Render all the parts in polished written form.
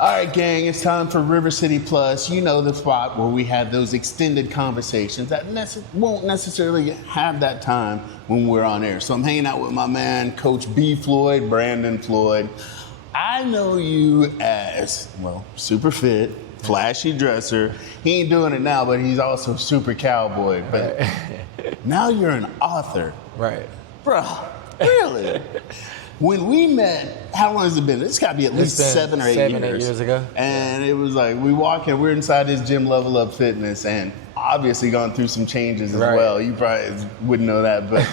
All right, gang, it's time for River City Plus. You know, the spot where we have those extended conversations that won't necessarily have that time when we're on air. So I'm hanging out with my man, Coach B. Floyd, Brandon Floyd. I know you as, well, super fit, flashy dresser. He ain't doing it now, but he's also super cowboy. But now you're an author. Right. Bro, really? When we met, how long has it been? It's got to be at least 7 or 8 years. 7, 8 years ago. And it was like, we walk in, we're inside this gym, Level Up Fitness, and obviously gone through some changes as well. You probably wouldn't know that, but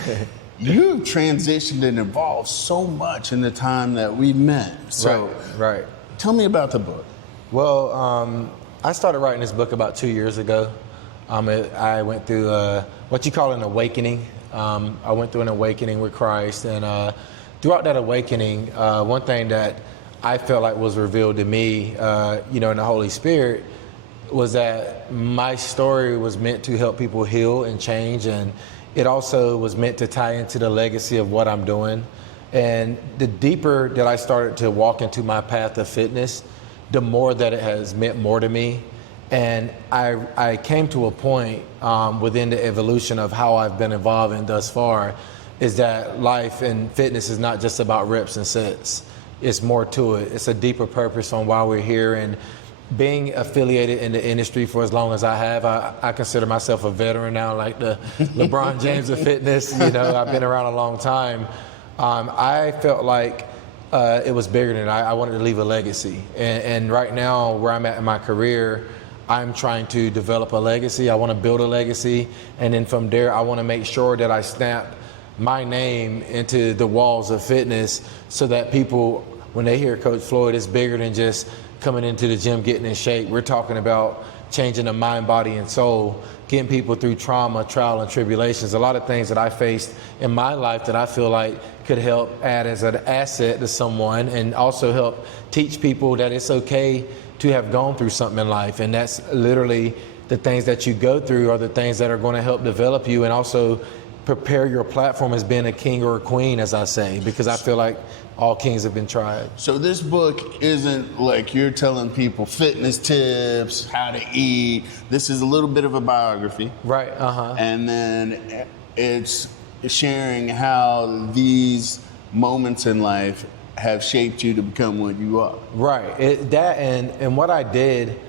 you've transitioned and evolved so much in the time that we met. So, right. Tell me about the book. Well, I started writing this book about 2 years ago. I went through what you call an awakening. I went through an awakening with Christ, and throughout that awakening, one thing that I felt like was revealed to me, in the Holy Spirit, was that my story was meant to help people heal and change, and it also was meant to tie into the legacy of what I'm doing. And the deeper that I started to walk into my path of fitness, the more that it has meant more to me. And I came to a point within the evolution of how I've been evolving thus far, is that life and fitness is not just about reps and sets. It's more to it. It's a deeper purpose on why we're here. And being affiliated in the industry for as long as I have, I consider myself a veteran now, like the LeBron James of fitness. I've been around a long time. I felt like it was bigger than I wanted to leave a legacy. And right now, where I'm at in my career, I'm trying to develop a legacy. I want to build a legacy. And then from there, I want to make sure that I stamp my name into the walls of fitness, so that people, when they hear Coach Floyd, it's bigger than just coming into the gym, getting in shape. We're talking about changing the mind, body, and soul, getting people through trauma, trial, and tribulations. A lot of things that I faced in my life that I feel like could help add as an asset to someone, and also help teach people that it's okay to have gone through something in life. And that's literally the things that you go through are the things that are going to help develop you, and also prepare your platform as being a king or a queen, as I say, because I feel like all kings have been tried. So this book isn't like you're telling people fitness tips, how to eat. This is a little bit of a biography. Right, And then it's sharing how these moments in life have shaped you to become what you are. Right, and what I did,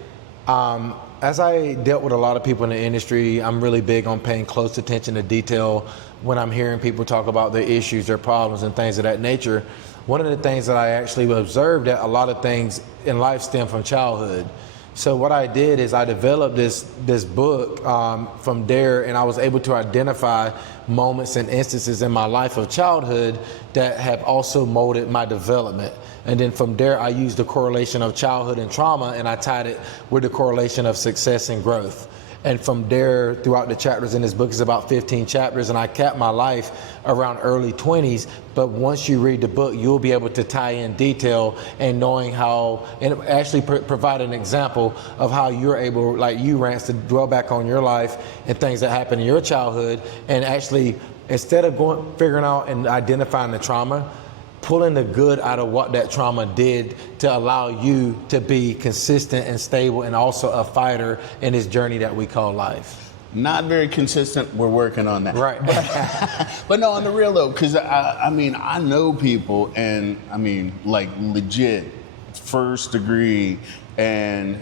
as I dealt with a lot of people in the industry, I'm really big on paying close attention to detail when I'm hearing people talk about their issues, their problems, and things of that nature. One of the things that I actually observed, that a lot of things in life stem from childhood. So what I did is I developed this book from there, and I was able to identify moments and instances in my life of childhood that have also molded my development. And then from there, I used the correlation of childhood and trauma, and I tied it with the correlation of success and growth. And from there, throughout the chapters in this book, is about 15 chapters, and I capped my life around early 20s. But once you read the book, you'll be able to tie in detail and knowing how, and actually provide an example of how you're able, like you, Rance, to dwell back on your life and things that happened in your childhood, and actually, instead of figuring out and identifying the trauma, pulling the good out of what that trauma did to allow you to be consistent and stable, and also a fighter in this journey that we call life. Not very consistent. We're working on that. Right. But no, on the real though, because I know people, and like legit first degree, and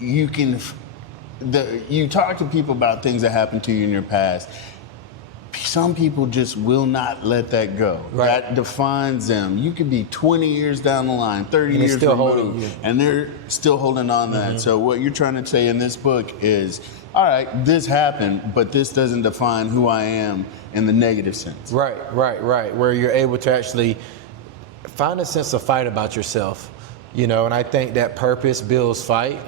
you talk to people about things that happened to you in your past. Some people just will not let that go. Right. That defines them. You could be 20 years down the line, 30 years removed, and they're still holding on to that. So what you're trying to say in this book is, all right, this happened, but this doesn't define who I am in the negative sense. Right. Where you're able to actually find a sense of fight about yourself, and I think that purpose builds fight.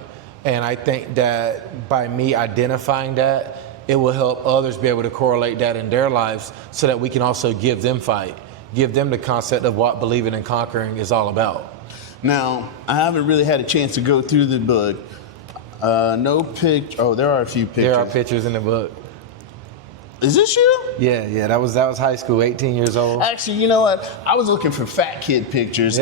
And I think that by me identifying that, it will help others be able to correlate that in their lives, so that we can also give them fight, give them the concept of what believing and conquering is all about. Now, I haven't really had a chance to go through the book. No picture. Oh, there are a few pictures. There are pictures in the book. Is this you? Yeah, that was high school, 18 years old. Actually, you know what? I was looking for fat kid pictures.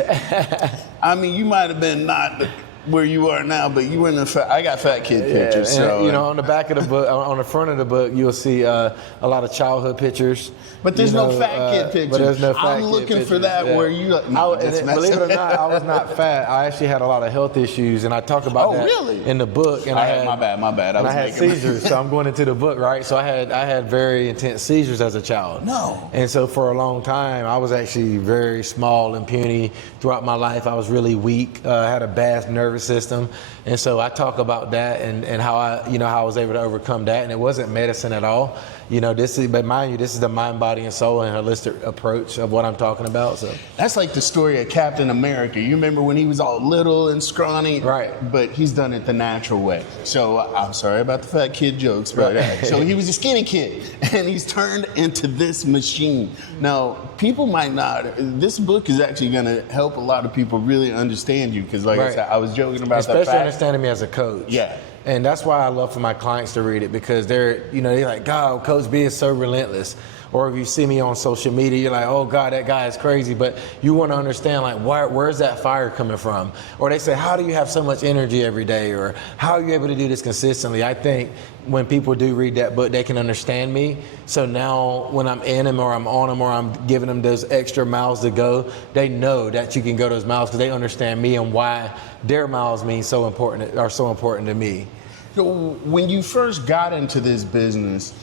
I mean, you might have been not where you are now, but you were in the I got fat kid pictures. And, So you know, on the back of the book, on the front of the book, you'll see a lot of childhood pictures. but there's no fat kid pictures. But there's no fat I'm kid looking for pictures, that where you. believe it or not, I was not fat. I actually had a lot of health issues, and I talk about that really? in the book. And my bad. I had seizures, so I'm going into the book, right? So I had very intense seizures as a child. No. And so for a long time, I was actually very small and puny. Throughout my life, I was really weak. I had a bad nervous system, and so I talk about that and how I was able to overcome that. And it wasn't medicine at all. You know, but mind you, this is the mind, body, and soul and holistic approach of what I'm talking about. So that's like the story of Captain America. You remember when he was all little and scrawny? Right. But he's done it the natural way. So I'm sorry about the fat kid jokes, but so he was a skinny kid, and he's turned into this machine. Now, people might not. This book is actually going to help a lot of people really understand you, because, like I said, I was joking about especially the fact, understanding me as a coach. Yeah. And that's why I love for my clients to read it, because they're like, God, Coach B is so relentless. Or if you see me on social media, you're like, oh God, that guy is crazy. But you want to understand, like, where's that fire coming from? Or they say, how do you have so much energy every day? Or how are you able to do this consistently? I think when people do read that book, they can understand me. So now when I'm in them or I'm on them or I'm giving them those extra miles to go, they know that you can go those miles because they understand me and why their miles are so important to me. So when you first got into this business,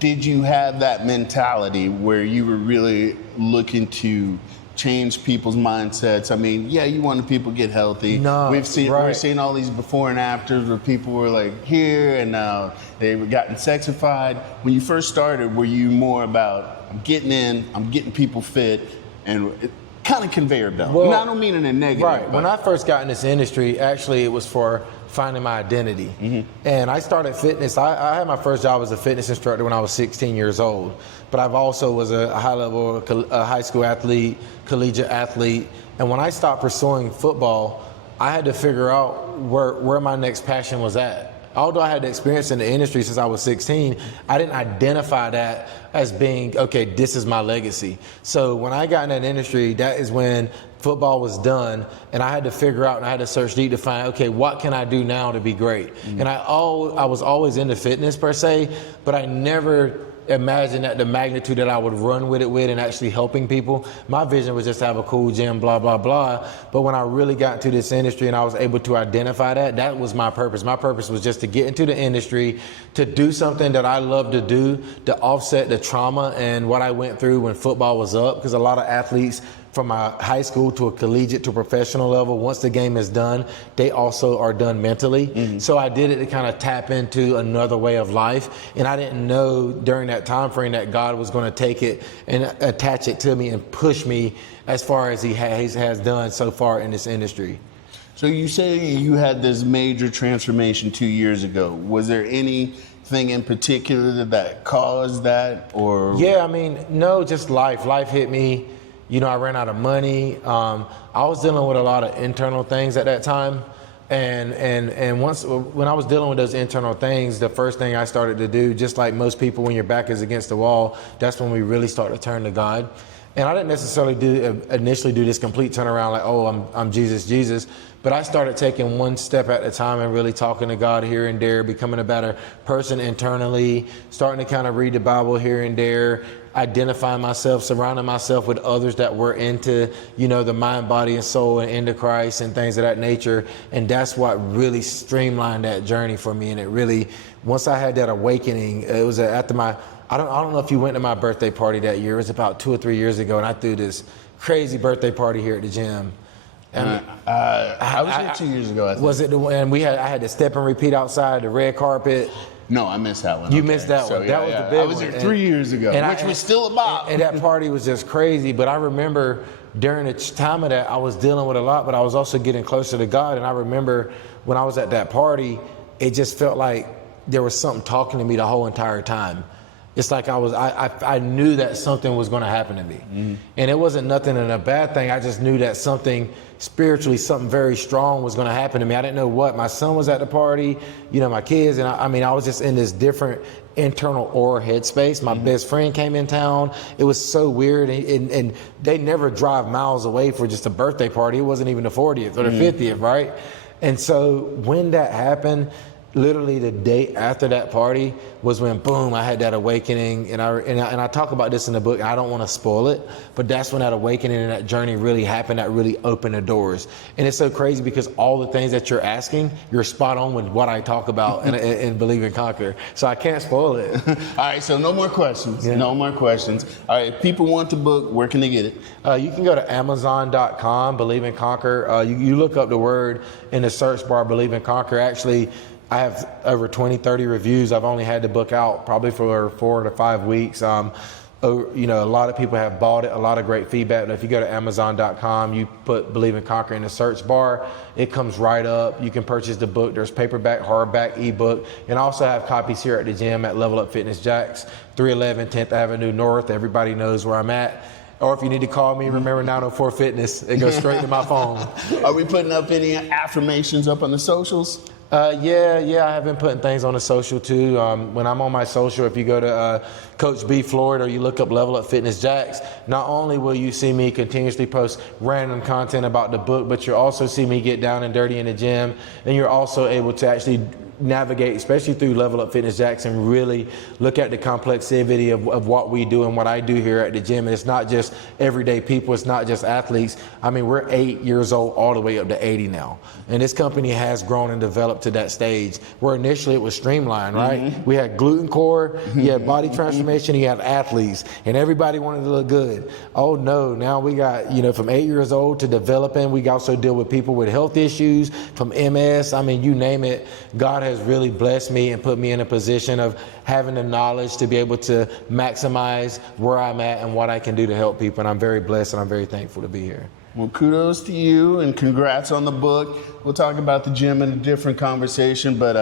did you have that mentality where you were really looking to change people's mindsets? I mean, yeah, you wanted people to get healthy. No, we're seeing all these before and afters where people were like here and now they've gotten sexified. When you first started, were you more about I'm getting people fit, and kind of conveyor belt? Well, and I don't mean in a negative. Right. When I first got in this industry, actually it was for finding my identity. Mm-hmm. And I started fitness. I had my first job as a fitness instructor when I was 16 years old. But I've also was a high school athlete, collegiate athlete. And when I stopped pursuing football, I had to figure out where my next passion was at. Although I had the experience in the industry since I was 16, I didn't identify that as being, okay, this is my legacy. So when I got in that industry, that is when football was done, and I had to figure out and I had to search deep to find, okay, what can I do now to be great? Mm-hmm. And I was always into fitness per se, but I never imagined that the magnitude that I would run with it and actually helping people. My vision was just to have a cool gym, blah, blah, blah. But when I really got into this industry and I was able to identify that was my purpose. My purpose was just to get into the industry, to do something that I love to do, to offset the trauma and what I went through when football was up, because a lot of athletes from a high school to a collegiate to a professional level, once the game is done, they also are done mentally. Mm-hmm. So I did it to kind of tap into another way of life. And I didn't know during that time frame that God was going to take it and attach it to me and push me as far as he has done so far in this industry. So you say you had this major transformation 2 years ago. Was there anything in particular that caused that, or? Yeah, I mean, no, just life. Life hit me. You know, I ran out of money. I was dealing with a lot of internal things at that time. And once when I was dealing with those internal things, the first thing I started to do, just like most people when your back is against the wall, that's when we really start to turn to God. And I didn't necessarily initially do this complete turnaround like, oh, I'm Jesus. But I started taking one step at a time and really talking to God here and there, becoming a better person internally, starting to kind of read the Bible here and there, identifying myself, surrounding myself with others that were into, the mind, body, and soul and into Christ and things of that nature. And that's what really streamlined that journey for me. And it really, once I had that awakening, it was after I don't know if you went to my birthday party that year. It was about 2 or 3 years ago, and I threw this crazy birthday party here at the gym. And I was here 2 years ago, I think. Was it the one? And I had to step and repeat outside the red carpet. No, I missed that one. You missed that one. That was the big one. I was here 3 years ago, which was still a bop. And that party was just crazy. But I remember during the time of that, I was dealing with a lot, but I was also getting closer to God. And I remember when I was at that party, it just felt like there was something talking to me the whole entire time. It's like I knew that something was going to happen to me. And it wasn't nothing in a bad thing. I just knew that something spiritually, something very strong was going to happen to me. I didn't know what. My son was at the party, you know, my kids. And I mean, I was just in this different internal aura headspace. My best friend came in town. It was so weird. And they never drive miles away for just a birthday party. It wasn't even the 40th or the 50th, right? And so when that happened, literally the day after that party was when, boom, I had that awakening. And I talk about this in the book. I don't want to spoil it, but that's when that awakening and that journey really happened. That really opened the doors. And it's so crazy because all the things that you're asking, you're spot on with what I talk about in Believe and Conquer. So I can't spoil it. All right, so no more questions. Yeah. No more questions. All right, if people want the book, where can they get it? You can go to Amazon.com, Believe and Conquer. You look up the word in the search bar, Believe and Conquer. Actually, I have over 20, 30 reviews. I've only had the book out probably for 4 to 5 weeks. You know, a lot of people have bought it, a lot of great feedback. But if you go to Amazon.com, you put Believe and Conquer in the search bar, it comes right up. You can purchase the book. There's paperback, hardback, ebook, and I also have copies here at the gym at Level Up Fitness Jacks, 311 10th Avenue North. Everybody knows where I'm at. Or if you need to call me, remember 904 Fitness. It goes straight to my phone. Are we putting up any affirmations up on the socials? Yeah, I have been putting things on the social too. When I'm on my social, if you go to Coach B Floyd or you look up Level Up Fitness Jacks, not only will you see me continuously post random content about the book, but you'll also see me get down and dirty in the gym, and you're also able to actually navigate, especially through Level Up Fitness Jacks, and really look at the complexity of what we do and what I do here at the gym. And it's not just everyday people, it's not just athletes. I mean, we're 8 years old all the way up to 80 now. And this company has grown and developed to that stage where initially it was streamlined, right? We had gluten core, you had body transformation, you had athletes, and everybody wanted to look good. Oh no, now we got, you know, from 8 years old to developing, we also deal with people with health issues, from MS, I mean, you name it. God has really blessed me and put me in a position of having the knowledge to be able to maximize where I'm at and what I can do to help people. And I'm very blessed and I'm very thankful to be here. Well, kudos to you and congrats on the book. We'll talk about the gym in a different conversation, but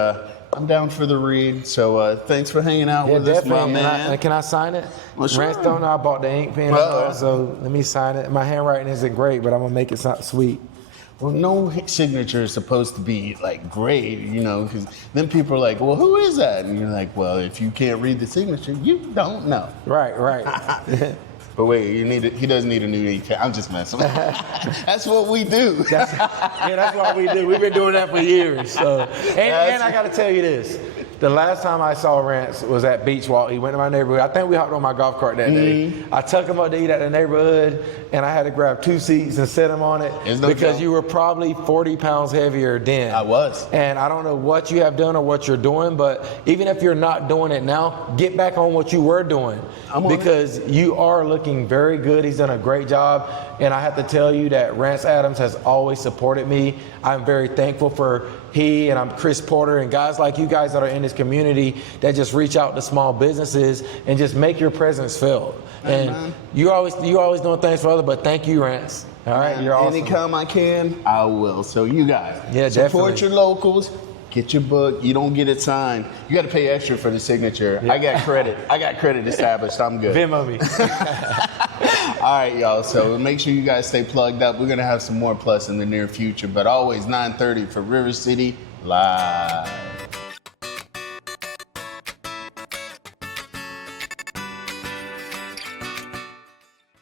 I'm down for the read. So thanks for hanging out with us, my man. Can I sign it? Well, sure. Rance don't know I bought the ink pen, so let me sign it. My handwriting isn't great, but I'm gonna make it sound sweet. Well, no signature is supposed to be like great, you know, because then people are like, well, who is that? And you're like, well, if you can't read the signature, you don't know. Right. But wait, he doesn't need a new ink pen. I'm just messing. That's what we do. That's what we do. We've been doing that for years. So, and I got to tell you this. The last time I saw Rance was at Beach Walk. He went to my neighborhood. I think we hopped on my golf cart that day. I took him up to eat at the neighborhood, and I had to grab 2 seats and sit him on it because you were probably 40 pounds heavier then. I was. And I don't know what you have done or what you're doing, but even if you're not doing it now, get back on what you were doing because you are looking very good. He's done a great job. And I have to tell you that Rance Adams has always supported me. I'm very thankful for he and I'm Chris Porter and guys like you guys that are in this community that just reach out to small businesses and just make your presence felt. And you always doing things for others, but thank you, Rance. All right, you're awesome. Anytime I can, I will. So you guys, definitely. support your locals. Get your book. You don't get it signed. You got to pay extra for the signature. Yeah. I got credit established. I'm good. Venmo me. All right, y'all. So make sure you guys stay plugged up. We're going to have some more plus in the near future. But always 9:30 for River City Live.